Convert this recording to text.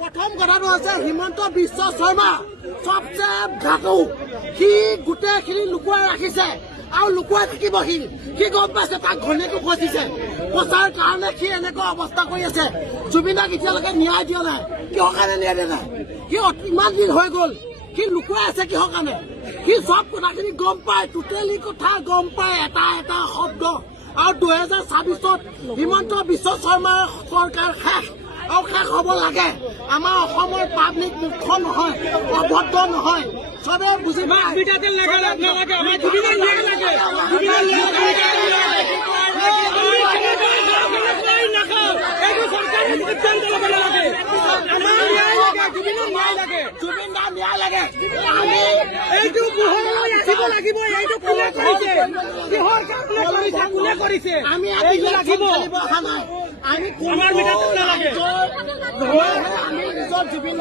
প্ৰথম কথাটো হৈছে হিমন্ত বিশ্ব শৰ্মা সবচে ঘাটু সি গোটেইখিনি লুকুৱাই ৰাখিছে আৰু লুকুৱাই থাকিব সি গম পাইছে তাক ঘৈণীয়েকো ফচিছে ফচাৰ কাৰণে সি এনেকুৱা অৱস্থা কৰি আছে জুবিনক এতিয়ালৈকে ন্যায় দিয়া নাই কিহৰ কাৰণে ন্যায় দিয়া নাই সি ইমান দিন হৈ গ'ল সি লুকুৱাই আছে কিহৰ কাৰণে সি চব কথাখিনি গম পায় টোটেলি কথা গম পায় এটা এটা শব্দ আৰু 2026 হিমন্ত বিশ্ব শৰ্মাৰ চৰকাৰ শেষ আৰু শেষ হ'ব লাগে আমাৰ অসমৰ পাব্লিক মুখ্য নহয় অভদ্ৰ নহয় চবে বুজি পায় আমি নিজৰ জুবিন